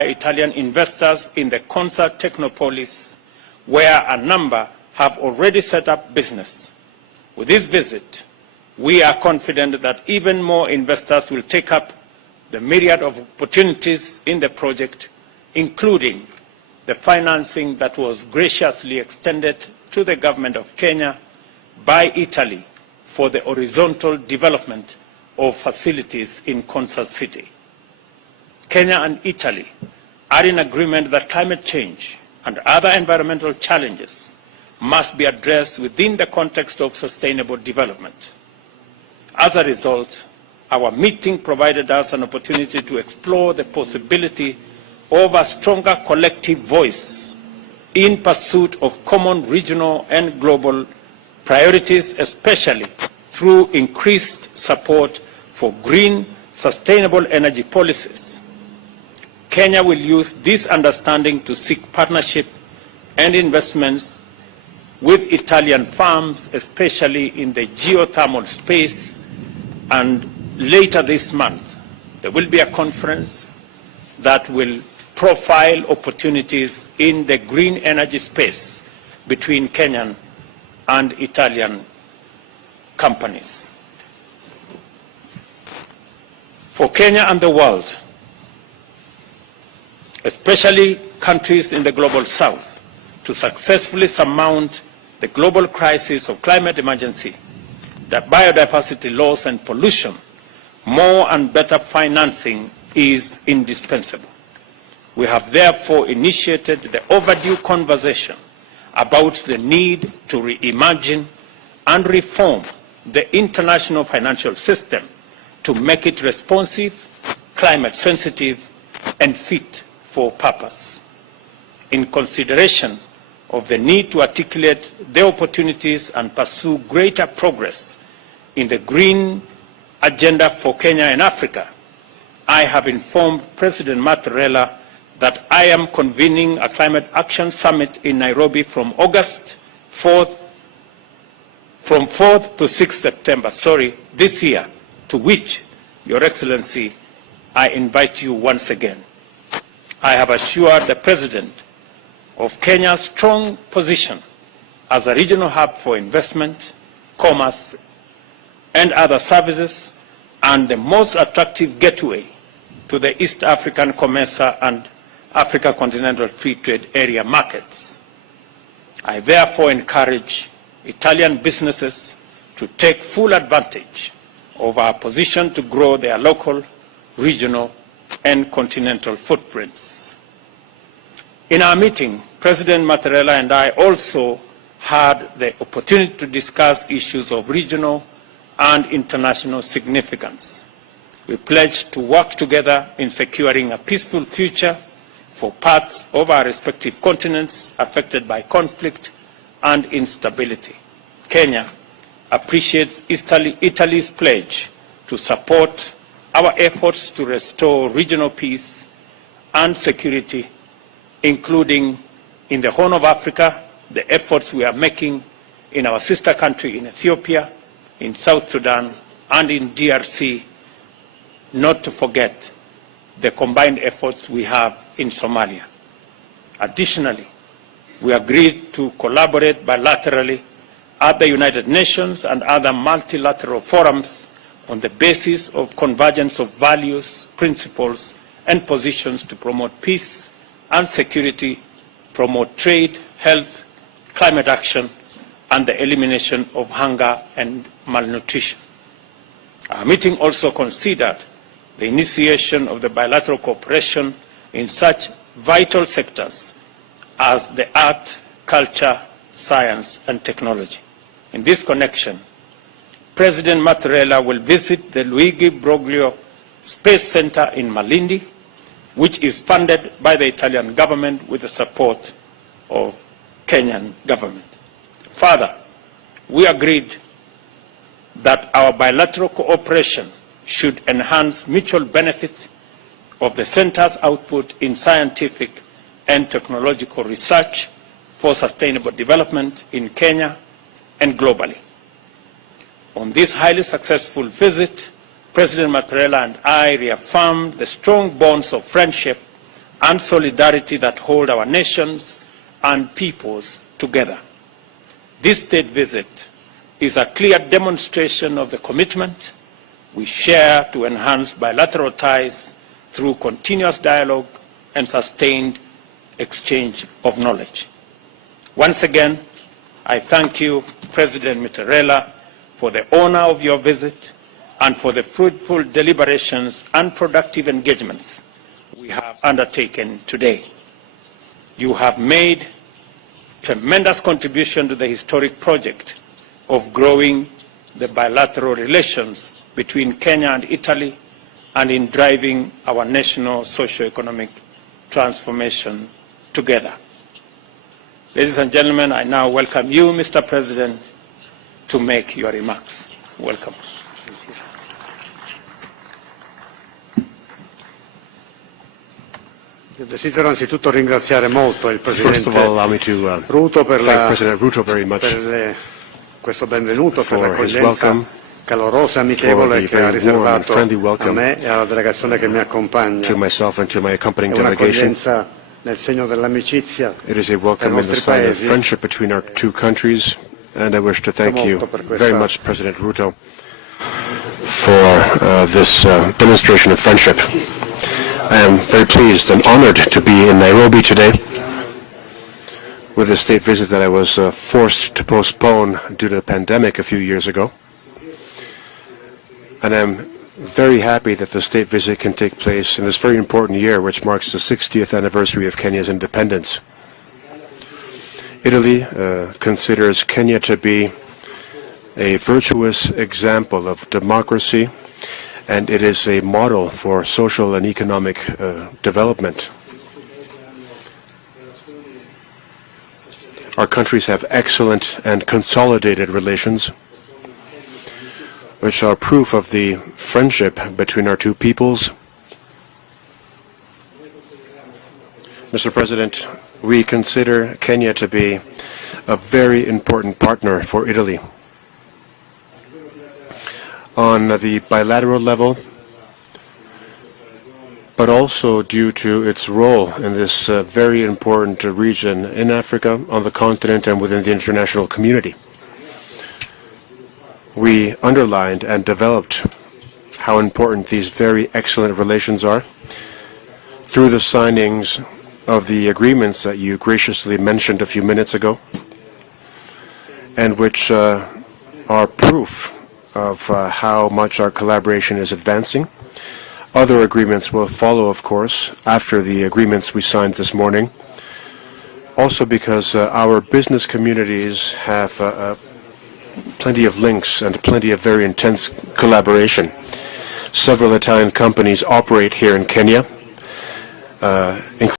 Italian investors in the Concert Technopolis, where a number have already set up business. With this visit, we are confident that even more investors will take up the myriad of opportunities in the project, including the financing that was graciously extended to the government of Kenya by Italy for the horizontal development of facilities in Concert City. Kenya and Italy are in agreement that climate change and other environmental challenges must be addressed within the context of sustainable development. As a result, our meeting provided us an opportunity to explore the possibility of a stronger collective voice in pursuit of common regional and global priorities, especially through increased support for green, sustainable energy policies. Kenya will use this understanding to seek partnership and investments with Italian firms, especially in the geothermal space, and later this month there will be a conference that will profile opportunities in the green energy space between Kenyan and Italian companies. For Kenya and the world, especially countries in the global south, to successfully surmount the global crisis of climate emergency, the biodiversity loss and pollution, more and better financing is indispensable. We have therefore initiated the overdue conversation about the need to reimagine and reform the international financial system to make it responsive, climate sensitive, and fit for purpose. In consideration of the need to articulate the opportunities and pursue greater progress in the green agenda for Kenya and Africa, I have informed President Raila that I am convening a climate action summit in Nairobi from 4th to 6th September, this year, to which, Your Excellency, I invite you once again. I have assured the President of Kenya's strong position as a regional hub for investment, commerce, and other services, and the most attractive gateway to the East African COMESA and Africa Continental Free Trade Area markets. I therefore encourage Italian businesses to take full advantage of our position to grow their local, regional, and continental footprints. In our meeting, President Mattarella and I also had the opportunity to discuss issues of regional and international significance. We pledged to work together in securing a peaceful future for parts of our respective continents affected by conflict and instability. Kenya appreciates Italy's pledge to support our efforts to restore regional peace and security, including in the Horn of Africa, the efforts we are making in our sister country in Ethiopia, in South Sudan, and in DRC, not to forget the combined efforts we have in Somalia. Additionally, we agreed to collaborate bilaterally at the United Nations and other multilateral forums on the basis of convergence of values, principles, and positions to promote peace and security, promote trade, health, climate action, and the elimination of hunger and malnutrition. Our meeting also considered the initiation of the bilateral cooperation in such vital sectors as the art, culture, science, and technology. In this connection, President Mattarella will visit the Luigi Broglio Space Center in Malindi, which is funded by the Italian government with the support of Kenyan government. Further, we agreed that our bilateral cooperation should enhance mutual benefit of the center's output in scientific and technological research for sustainable development in Kenya and globally. On this highly successful visit, President Mattarella and I reaffirmed the strong bonds of friendship and solidarity that hold our nations and peoples together. This state visit is a clear demonstration of the commitment we share to enhance bilateral ties through continuous dialogue and sustained exchange of knowledge. Once again, I thank you, President Raila, for the honor of your visit and for the fruitful deliberations and productive engagements we have undertaken today. You have made tremendous contribution to the historic project of growing the bilateral relations between Kenya and Italy and in driving our national socio-economic transformation together. Ladies and gentlemen, I now welcome you, Mr. President, to make your remarks. Welcome. Desidero anzitutto ringraziare molto il Presidente Ruto per questo benvenuto, per l'accoglienza calorosa e amichevole che ha riservato a me e alla delegazione che mi accompagna. È un'accoglienza nel segno dell'amicizia It is a welcome in the sign of friendship between our two countries, and I wish to thank you very much, President Ruto, for this demonstration of friendship. I am very pleased and honored to be in Nairobi today with a state visit that I was forced to postpone due to the pandemic a few years ago. And I'm very happy that the state visit can take place in this very important year, which marks the 60th anniversary of Kenya's independence. Italy considers Kenya to be a virtuous example of democracy, and it is a model for social and economic development. Our countries have excellent and consolidated relations, which are proof of the friendship between our two peoples. Mr. President, we consider Kenya to be a very important partner for Italy. On the bilateral level, but also due to its role in this very important region in Africa, on the continent, and within the international community. We underlined and developed how important these very excellent relations are through the signings of the agreements that you graciously mentioned a few minutes ago, and which are proof of how much our collaboration is advancing. Other agreements will follow, of course, after the agreements we signed this morning, also because our business communities have plenty of links and plenty of very intense collaboration. Several Italian companies operate here in Kenya, including